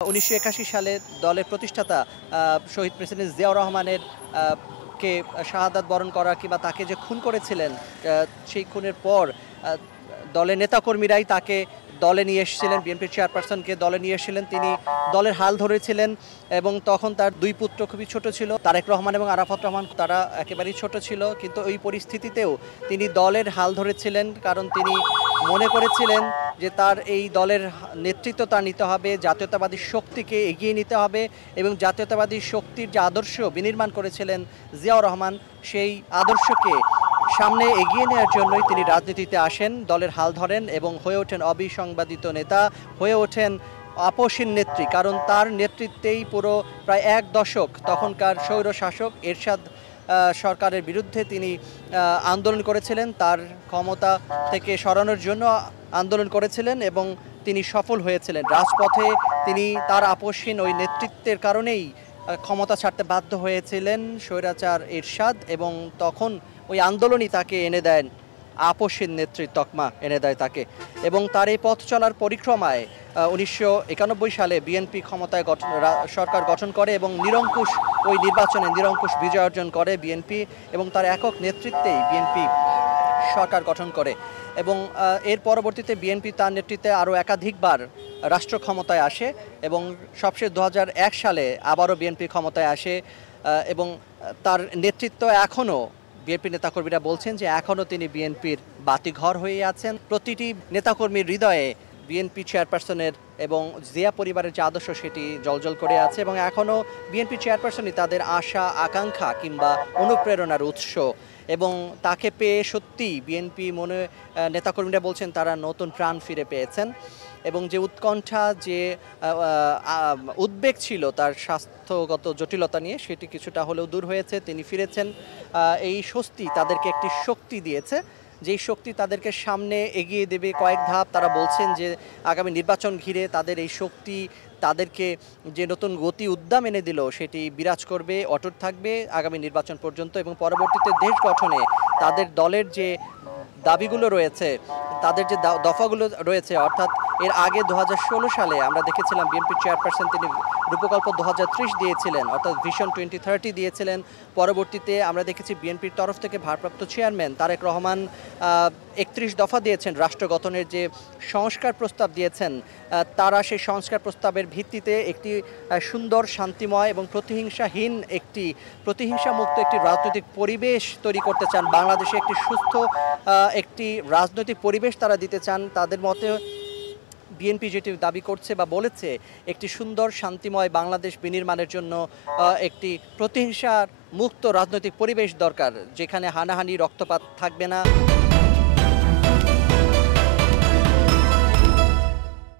1981 সালে দলের প্রতিষ্ঠাতা শহীদ প্রেসিডেন্ট জিয়াউর রহমানের কে শাহাদাত বরণ করা কিংবা তাকে যে খুন করেছিলেন, সেই খুনের পর দলের নেতাকর্মীরাই তাকে দলে নিয়ে এসেছিলেন, বিএনপির চেয়ারপারসনকে দলে নিয়ে এসেছিলেন। তিনি দলের হাল ধরেছিলেন এবং তখন তার দুই পুত্র খুবই ছোট ছিল, তারেক রহমান এবং আরাফাত রহমান, তারা একেবারেই ছোট ছিল। কিন্তু ওই পরিস্থিতিতেও তিনি দলের হাল ধরেছিলেন, কারণ তিনি মনে করেছিলেন যে তার এই দলের নেতৃত্ব তার নিতে হবে, জাতীয়তাবাদী শক্তিকে এগিয়ে নিতে হবে এবং জাতীয়তাবাদী শক্তির যে আদর্শ বিনির্মাণ করেছিলেন জিয়াউর রহমান, সেই আদর্শকে সামনে এগিয়ে নেওয়ার জন্যই তিনি রাজনীতিতে আসেন, দলের হাল ধরেন এবং হয়ে ওঠেন অবিসংবাদিত নেতা, হয়ে ওঠেন আপসীন নেত্রী। কারণ তার নেতৃত্বেই পুরো প্রায় এক দশক তখনকার স্বৈরশাসক এরশাদ সরকারের বিরুদ্ধে তিনি আন্দোলন করেছিলেন, তার ক্ষমতা থেকে সরানোর জন্য আন্দোলন করেছিলেন এবং তিনি সফল হয়েছিলেন। রাজপথে তিনি তার আপসহীন ওই নেতৃত্বের কারণেই ক্ষমতা ছাড়তে বাধ্য হয়েছিলেন স্বৈরাচার এরশাদ, এবং তখন ওই আন্দোলনই তাকে এনে দেন আপসহীন নেত্রীর তকমা এনে দেয় তাকে। এবং তার এই পথ চলার পরিক্রমায় 1991 সালে বিএনপি ক্ষমতায় সরকার গঠন করে এবং নিরঙ্কুশ ওই নির্বাচনে নিরঙ্কুশ বিজয় অর্জন করে বিএনপি, এবং তার একক নেতৃত্বেই বিএনপি সরকার গঠন করে। এবং এর পরবর্তীতে বিএনপি তার নেতৃত্বে আরও একাধিকবার রাষ্ট্র ক্ষমতায় আসে এবং সবশেষ 2001 সালে আবারও বিএনপি ক্ষমতায় আসে। এবং তার নেতৃত্ব এখনও বিএনপি নেতাকর্মীরা বলছেন যে এখনও তিনি বিএনপির বাতিঘর হয়ে আছেন। প্রতিটি নেতাকর্মীর হৃদয়ে বিএনপি চেয়ারপারসনের এবং জিয়া পরিবারের যে আদর্শ সেটি জলজল করে আছে এবং এখনও বিএনপি চেয়ারপারসনই তাদের আশা আকাঙ্ক্ষা কিংবা অনুপ্রেরণার উৎস। এবং তাকে পেয়ে সত্যি বিএনপি নেতাকর্মীরা বলছেন তারা নতুন প্রাণ ফিরে পেয়েছেন এবং যে উৎকণ্ঠা, যে উদ্বেগ ছিল তার স্বাস্থ্যগত জটিলতা নিয়ে, সেটি কিছুটা হলেও দূর হয়েছে। তিনি ফিরেছেন, এই স্বস্তি তাদেরকে একটি শক্তি দিয়েছে, যেই শক্তি তাদেরকে সামনে এগিয়ে দেবে কয়েক ধাপ। তারা বলছেন যে আগামী নির্বাচন ঘিরে তাদের এই শক্তি তাদেরকে যে নতুন গতি উদ্দাম এনে দিল সেটি বিরাজ করবে, অটুট থাকবে আগামী নির্বাচন পর্যন্ত। এবং পরবর্তীতে দেশ গঠনে তাদের দলের যে দাবিগুলো রয়েছে, তাদের যে দফাগুলো রয়েছে, অর্থাৎ এর আগে 2016 সালে আমরা দেখেছিলাম বিএনপির চেয়ারপারসন তিনি রূপকল্প 2030 দিয়েছিলেন, অর্থাৎ ভিশন 2030 দিয়েছিলেন। পরবর্তীতে আমরা দেখেছি বিএনপির তরফ থেকে ভারপ্রাপ্ত চেয়ারম্যান তারেক রহমান 31 দফা দিয়েছেন, রাষ্ট্র গঠনের যে সংস্কার প্রস্তাব দিয়েছেন। তারা সেই সংস্কার প্রস্তাবের ভিত্তিতে একটি সুন্দর, শান্তিময় এবং প্রতিহিংসামুক্ত একটি রাজনৈতিক পরিবেশ তৈরি করতে চান। বাংলাদেশে একটি সুস্থ একটি রাজনৈতিক পরিবেশ তারা দিতে চান। তাদের মতে বিএনপি যেটি দাবি করছে বা বলেছে, একটি সুন্দর শান্তিময় বাংলাদেশ বিনির্মাণের জন্য একটি প্রতিহিংসার মুক্ত রাজনৈতিক পরিবেশ দরকার, যেখানে হানাহানি রক্তপাত থাকবে না।